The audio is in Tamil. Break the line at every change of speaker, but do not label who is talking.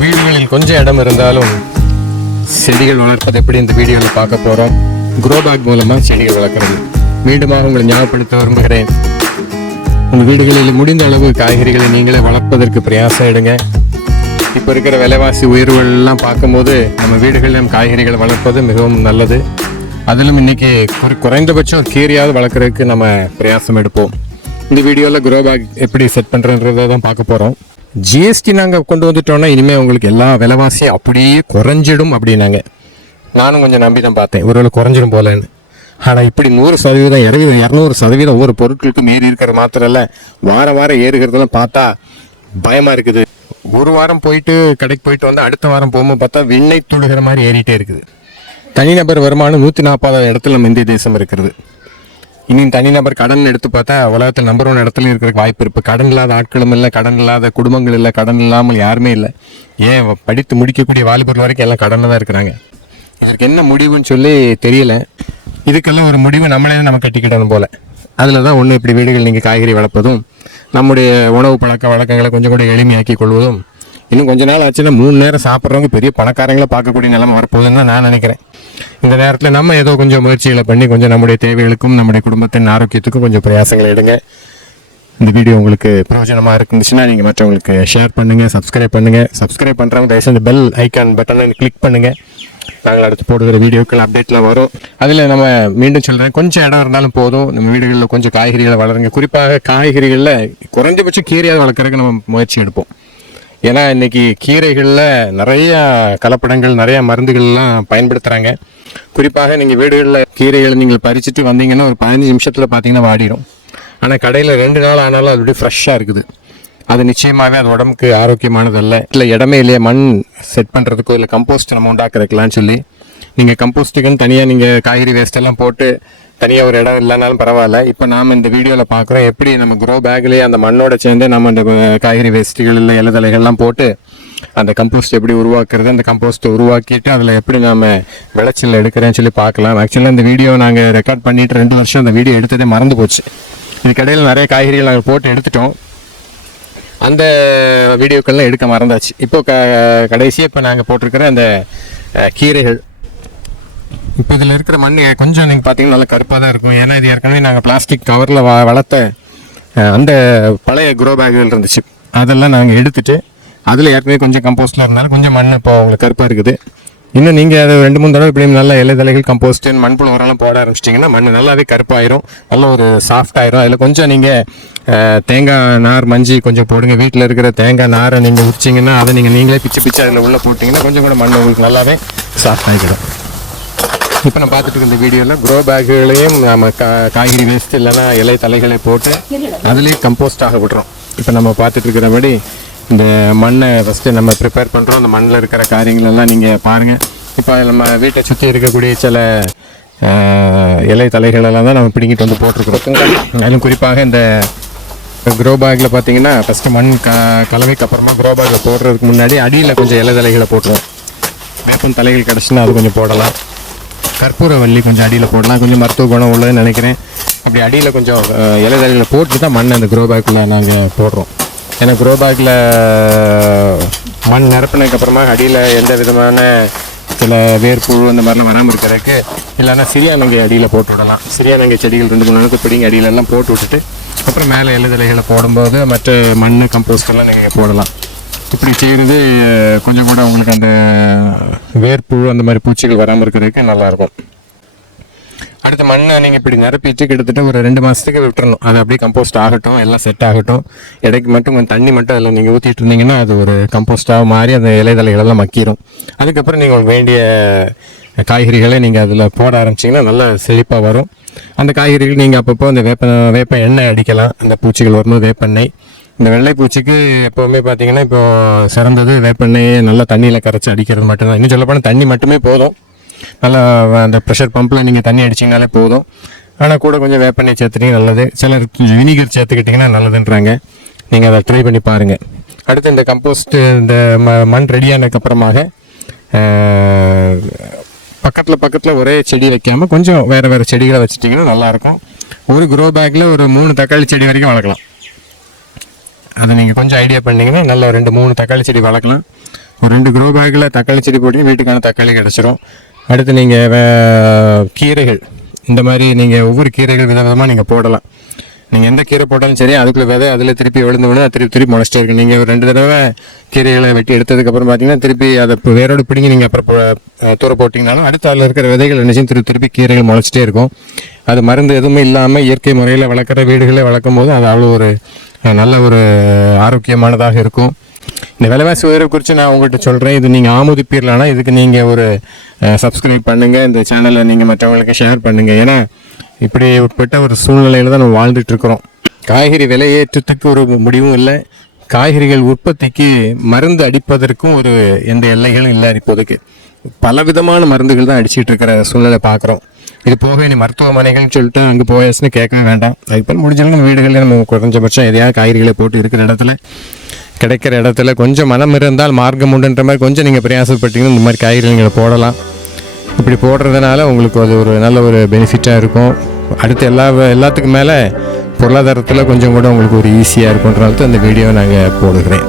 வீடுகளில் கொஞ்சம் இடம் இருந்தாலும் செடிகள் வளர்ப்பது எப்படி இந்த வீடியோவில் பார்க்க போகிறோம் க்ரோ பேக் மூலமாக செடிகள் வளர்க்குறது. மீண்டுமாக உங்களை ஞாபகப்படுத்த விரும்புகிறேன். உங்கள் வீடுகளில் முடிந்த அளவு காய்கறிகளை நீங்களே வளர்ப்பதற்கு பிரயாசம் எடுங்க. இப்போ இருக்கிற விலைவாசி உயர்வுகள்லாம் பார்க்கும்போது நம்ம வீடுகளிலும் காய்கறிகளை வளர்ப்பது மிகவும் நல்லது. அதிலும் இன்னைக்கு குறை- குறைந்தபட்சம் கீரையாவது வளர்க்குறதுக்கு நம்ம பிரயாசம் எடுப்போம். இந்த வீடியோவில் க்ரோ பேக் எப்படி செட் பண்ணுறன்றதை தான் பார்க்க போகிறோம் ஜிஎஸ்டி நாங்கள் கொண்டு வந்துட்டோம்னா இனிமேல் உங்களுக்கு எல்லா விலைவாசியும் அப்படியே குறைஞ்சிடும் அப்படின்னாங்க. நானும் கொஞ்சம் நம்பி தான் பார்த்தேன். ஒருவேளை குறைஞ்சிடும் போலன்னு. ஆனால் இப்படி நூறு சதவீதம் இறங்கி இரநூறு சதவீதம் ஒவ்வொரு பொருட்களுக்கும் ஏறி இருக்கிற மாத்திரம் இல்லை வாரம் வாரம் ஏறுகிறதெல்லாம் பார்த்தா பயமாக இருக்குது. ஒரு வாரம் போயிட்டு கடைக்கு போயிட்டு வந்து அடுத்த வாரம் போகும்போது பார்த்தா விண்ணை தொழுகிற மாதிரி ஏறிட்டே இருக்குது. தனிநபர் வருமானம் நூற்றி நாற்பதாவது இடத்துல நம்ம இந்திய தேசம் இருக்கிறது. இனி தனிநபர் கடன் எடுத்து பார்த்தா உலகத்தில் நம்பர் ஒன் இடத்துலையும் இருக்கிற வாய்ப்பு இருக்குது கடன் இல்லாத ஆட்களும் இல்லை கடன் இல்லாத குடும்பங்கள் இல்லை கடன் இல்லாமல் யாருமே இல்லை. ஏன் படித்து முடிக்கக்கூடிய வாலிபர்கள் வரைக்கும் எல்லாம் கடனில் தான் இருக்கிறாங்க. இதற்கு என்ன முடிவுன்னு சொல்லி தெரியல. இதுக்கெல்லாம் ஒரு முடிவு நம்மளே நம்ம கட்டிக்கிடணும் போல். அதில் தான் ஒன்று இப்படி வீடுகள் நீங்கள் காய்கறி வளர்ப்பதும் நம்முடைய உணவு பழக்க வழக்கங்களை கொஞ்சம் கூட எளிமையாக்கி கொள்வதும் இன்னும் கொஞ்ச நாள் ஆச்சுன்னா மூணு நேரம் சாப்பிட்றவங்க பெரிய பணக்காரங்களை பார்க்கக்கூடிய நிலைமை வரப்போகுதுன்னு நான் நினைக்கிறேன். இந்த நேரத்தில் நம்ம ஏதோ கொஞ்சம் முயற்சிகளை பண்ணி கொஞ்சம் நம்முடைய தேவைகளுக்கும் நம்முடைய குடும்பத்தின் ஆரோக்கியத்துக்கும் கொஞ்சம் பிரயாசங்களை எடுங்க. இந்த வீடியோ உங்களுக்கு பிரயோஜனமாக இருந்துச்சுன்னா நீங்கள் மற்றவங்களுக்கு ஷேர் பண்ணுங்கள் சப்ஸ்கிரைப் பண்ணுங்கள் சப்ஸ்கிரைப் பண்ணுறவங்க தயவுசெய்து இந்த பெல் ஐக்கான் பட்டனை கிளிக் பண்ணுங்கள் நாங்கள் அடுத்து போடுகிற வீடியோக்கள் அப்டேட்லாம் வரும். அதில் நம்ம மீண்டும் சொல்கிறேன் கொஞ்சம் இடம் இருந்தாலும் போதும். நம்ம வீடுகளில் கொஞ்சம் காய்கறிகளை வளருங்க. குறிப்பாக காய்கறிகளில் குறைஞ்சபட்சம் கீரையாக வளர்க்குறதுக்கு நம்ம முயற்சி எடுப்போம். ஏன்னா இன்னைக்கு கீரைகளில் நிறைய கலப்படங்கள் நிறைய மருந்துகள்லாம் பயன்படுத்துகிறாங்க குறிப்பாக நீங்கள் வீடுகளில் கீரைகளை நீங்கள் பறிச்சுட்டு வந்தீங்கன்னா ஒரு பதினஞ்சு நிமிஷத்தில் பார்த்தீங்கன்னா வாடிடும். ஆனால் கடையில் ரெண்டு நாள் ஆனாலும் அது அப்படியே ஃப்ரெஷ்ஷாக இருக்குது. அது நிச்சயமாகவே அது உடம்புக்கு ஆரோக்கியமானதல்ல. இல்லை இடமே இல்லையே மண் செட் பண்ணுறதுக்கோ இல்லை கம்போஸ்ட் நம்ம உண்டாக்குறதுக்கலாம்னு சொல்லி நீங்கள் கம்போஸ்ட்டுக்குன்னு தனியாக நீங்கள் காய்கறி வேஸ்ட் எல்லாம் போட்டு தனியாக ஒரு இடம் இல்லைனாலும் பரவாயில்ல. இப்போ நாம் இந்த வீடியோவில் பார்க்குறோம் எப்படி நம்ம க்ரோ பேக்லேயே அந்த மண்ணோட சேர்ந்து நம்ம அந்த காய்கறி வேஸ்ட்டுகள் இல்லை இலதலைகள்லாம் போட்டு அந்த கம்போஸ்ட் எப்படி உருவாக்குறது அந்த கம்போஸ்ட்டை உருவாக்கிட்டு அதில் எப்படி நாம் விளைச்சல் எடுக்கிறேன்னு சொல்லி பார்க்கலாம். ஆக்சுவலாக இந்த வீடியோ நாங்கள் ரெக்கார்ட் பண்ணிட்டு ரெண்டு வருஷம் அந்த வீடியோ எடுத்ததே மறந்து போச்சு. இதுக்கடையில் நிறைய காய்கறிகள் நாங்கள் போட்டு எடுத்துட்டோம். அந்த வீடியோக்கள்லாம் எடுக்க மறந்தாச்சு. இப்போ க கடைசியாக இப்போ நாங்கள் போட்டிருக்கிற அந்த கீரைகள். இப்போ இதில் இருக்கிற மண் கொஞ்சம் நீங்கள் பார்த்தீங்கன்னா நல்லா கருப்பாக தான் இருக்கும். ஏன்னா இது ஏற்கனவே நாங்கள் பிளாஸ்டிக் கவரில் வ வளர்த்த அந்த பழைய குரோ பேக்குகள் இருந்துச்சு. அதெல்லாம் நாங்கள் எடுத்துட்டு அதில் ஏற்கனவே கொஞ்சம் கம்போஸ்டில் இருந்தாலும் கொஞ்சம் மண் இப்போ உங்களுக்கு கருப்பாக இருக்குது. இன்னும் நீங்கள் அதை ரெண்டு மூணு தடவை இப்படி நல்ல இலைதலைகள் கம்போஸ்ட் மண்புழு உரம்லாம் போட ஆரம்பிச்சிட்டிங்கன்னா மண் நல்லாவே கருப்பாயிரும். நல்ல ஒரு சாஃப்ட் ஆயிரும். அதில் கொஞ்சம் நீங்கள் தேங்காய் நார் மஞ்சி கொஞ்சம் போடுங்க. வீட்டில் இருக்கிற தேங்காய் நாரை நீங்கள் உரிச்சிங்கன்னா அதை நீங்கள் நீங்களே பிச்சு பிச்சு அதில் உள்ளே போட்டிங்கன்னா கொஞ்சம் கூட மண் உங்களுக்கு நல்லாவே சாஃப்ட் ஆகிடும் இப்போ நான் பார்த்துட்டு இருக்க இந்த வீடியோவில் க்ரோ பேக்குகளையும் நம்ம கா காய்கறி வேஸ்ட் இல்லைன்னா இலை தலைகளை போட்டு அதுலேயும் கம்போஸ்ட் ஆக விடுறோம். இப்போ நம்ம பார்த்துட்டு இருக்கிறபடி இந்த மண்ணை ஃபஸ்ட்டு நம்ம ப்ரிப்பேர் பண்ணுறோம் அந்த மண்ணில் இருக்கிற காரியங்களெல்லாம் நீங்கள் பாருங்கள் இப்போ நம்ம வீட்டை சுற்றி இருக்கக்கூடிய சில இலை தலைகளெல்லாம் தான் நம்ம பிடிங்கிட்டு வந்து போட்டிருக்கிறோம். அதிலும் குறிப்பாக இந்த க்ரோ பேக்கில் பார்த்தீங்கன்னா ஃபஸ்ட்டு மண் க கலவைக்கு அப்புறமா க்ரோ பேக்கில் போடுறதுக்கு முன்னாடி அடியில் கொஞ்சம் இலை தலைகளை போட்டுருவோம். வேப்பம் தலைகள் கிடச்சுன்னா அது கொஞ்சம் போடலாம். கற்பூரவல்லி கொஞ்சம் அடியில் போடலாம். கொஞ்சம் மருத்துவ குணம் உள்ளதுன்னு நினைக்கிறேன். அப்படி அடியில் கொஞ்சம் அஹ், போட்டு தான் மண் அந்த க்ரோ பேக்கில் நாங்கள் போடுறோம். ஏன்னா க்ரோ பேக்கில் மண் நிரப்பினதுக்கப்புறமா அடியில் எந்த விதமான சில வேர்ப்புழு அந்த மாதிரிலாம் வராமல் இருக்கிறதுக்கு இல்லைன்னா சிறியானங்கை அடியில் போட்டு விடலாம். சிறியானங்கை செடிகள் ரெண்டு மூணு நாளுக்கு பிடிங்க அடியிலெல்லாம் போட்டு விட்டுட்டு அப்புறம் மேலே இலைதலைகளை போடும்போது மற்ற மண் கம்போஸ்டெல்லாம் நீங்கள் போடலாம். இப்படி செய்கிறது கொஞ்சம் கூட உங்களுக்கு அந்த வேர்ப்புழு அந்த மாதிரி பூச்சிகள் வராமல் இருக்கிறதுக்கு நல்லாயிருக்கும் அடுத்த மண்ணை நீங்கள் இப்படி நிரப்பிட்டு கிட்டத்தட்ட ஒரு ரெண்டு மாதத்துக்கு விட்டுறணும். அது அப்படியே கம்போஸ்ட் ஆகட்டும் எல்லாம் செட் ஆகட்டும். இடைக்கு மட்டும் கொஞ்சம் தண்ணி மட்டும் அதில் நீங்கள் ஊற்றிட்டு இருந்தீங்கன்னா அது ஒரு கம்போஸ்டாக மாறி அந்த இலைதலைகளெல்லாம் மக்கிரும். அதுக்கப்புறம் நீங்கள் உங்களுக்கு வேண்டிய காய்கறிகளை நீங்கள் அதில் போட ஆரம்பிச்சிங்கன்னா நல்லா செழிப்பாக வரும். அந்த காய்கறிகள் நீங்கள் அப்பப்போ அந்த வேப்ப வேப்ப எண்ணெய் அடிக்கலாம். அந்த பூச்சிகள் வரும்போது வேப்பெண்ணெய் இந்த வெள்ளைப்பூச்சிக்கு எப்போவுமே பார்த்தீங்கன்னா இப்போது சிறந்தது வேப்பெண்ணெயே நல்லா தண்ணியில் கரைச்சி அடிக்கிறது மட்டும்தான். இன்னும் சொல்லப்போனால் தண்ணி மட்டுமே போதும். நல்லா அந்த ப்ரெஷர் பம்பில் நீங்கள் தண்ணி அடிச்சிங்கனாலே போதும். ஆனால் கூட கொஞ்சம் வேப்பெண்ணெய் சேர்த்துட்டிங்க நல்லது. சிலர் வினிகர் சேர்த்துக்கிட்டிங்கன்னா நல்லதுன்றாங்க. நீங்கள் அதை ட்ரை பண்ணி பாருங்கள் அடுத்து இந்த கம்போஸ்ட் இந்த ம மண் ரெடியானதுக்கப்புறமாக பக்கத்தில் பக்கத்தில் ஒரே செடி வைக்காமல் கொஞ்சம் வேறு வேறு செடிகளை வச்சுட்டிங்கன்னா நல்லாயிருக்கும் ஒரு க்ரோ பேக்கில் ஒரு மூணு தக்காளி செடி வரைக்கும் வளர்க்கலாம். அதை நீங்கள் கொஞ்சம் ஐடியா பண்ணிங்கன்னா நல்ல ரெண்டு மூணு தக்காளி செடி வளர்க்கலாம். ஒரு ரெண்டு க்ரோ பேக்கில் தக்காளி செடி போட்டு வீட்டுக்கான தக்காளி கிடச்சிரும். அடுத்து நீங்கள் கீரைகள். இந்த மாதிரி நீங்கள் ஒவ்வொரு கீரைகள் விதவிதமாக நீங்கள் போடலாம். நீங்கள் எந்த கீரை போட்டாலும் சரி அதுக்குள்ள விதை அதில் திருப்பி விழுந்து விழுந்து திருப்பி திருப்பி முளைச்சிட்டே இருக்கு நீங்கள் ஒரு ரெண்டு தடவை கீரைகளை வெட்டி எடுத்ததுக்கப்புறம் பார்த்தீங்கன்னா திருப்பி அதை இப்போ வேரோடு பிடிங்கி நீங்கள் அப்புறம் தூர போட்டிங்கனாலும் அடுத்து அதில் இருக்கிற விதைகள் என்ன திருப்பி திருப்பி கீரைகள் முளைச்சிட்டே இருக்கும். அது மருந்து எதுவுமே இல்லாமல் இயற்கை முறையில் வளர்க்குற வீடுகளை வளர்க்கும் போது அது அவ்வளோ ஒரு நல்ல ஒரு ஆரோக்கியமானதாக இருக்கும். இந்த விலைவாசி உயர்வு குறித்து நான் உங்கள்கிட்ட சொல்கிறேன் இது நீங்கள் ஆமோதிப்பீர்களானா இதுக்கு நீங்கள் ஒரு சப்ஸ்கிரைப் பண்ணுங்கள் இந்த சேனலை நீங்கள் மற்றவங்களுக்கு ஷேர் பண்ணுங்கள் ஏன்னா இப்படி உட்பட்ட ஒரு சூழ்நிலையில் தான் நம்ம வாழ்ந்துட்டு இருக்கிறோம். காய்கறி விலையேற்றத்துக்கு ஒரு முடிவும் இல்லை. காய்கறிகள் உற்பத்திக்கு மருந்து அடிப்பதற்கும் ஒரு எந்த எல்லைகளும் இல்லை இப்போதைக்கு. பல விதமான மருந்துகள் தான் அடிச்சிட்டு இருக்கிற சூழ்நிலை பார்க்குறோம். இது போக நீ மருத்துவமனைகள்னு சொல்லிட்டு அங்கே போயாச்சுன்னு கேட்க வேண்டாம். அதுக்கப்புறம் முடிஞ்சாலும் வீடுகளில் நம்ம குறைஞ்சபட்சம் எதையாவது காய்கறிகளை போட்டு இருக்கிற இடத்துல கிடைக்கிற இடத்துல கொஞ்சம் மனம் இருந்தால் மார்க்கம் உண்டுன்ற மாதிரி கொஞ்சம் நீங்கள் பிரயாசப்பட்டீங்கன்னா இந்த மாதிரி காய்கறி நீங்கள் போடலாம். இப்படி போடுறதுனால உங்களுக்கு அது ஒரு நல்ல ஒரு பெனிஃபிட்டாக இருக்கும். அடுத்து எல்லா எல்லாத்துக்கும் மேலே பொருளாதாரத்தில் கொஞ்சம் கூட உங்களுக்கு ஒரு ஈஸியாக இருக்குன்றதுனால அந்த வீடியோ நாங்கள் போடுகிறேன்.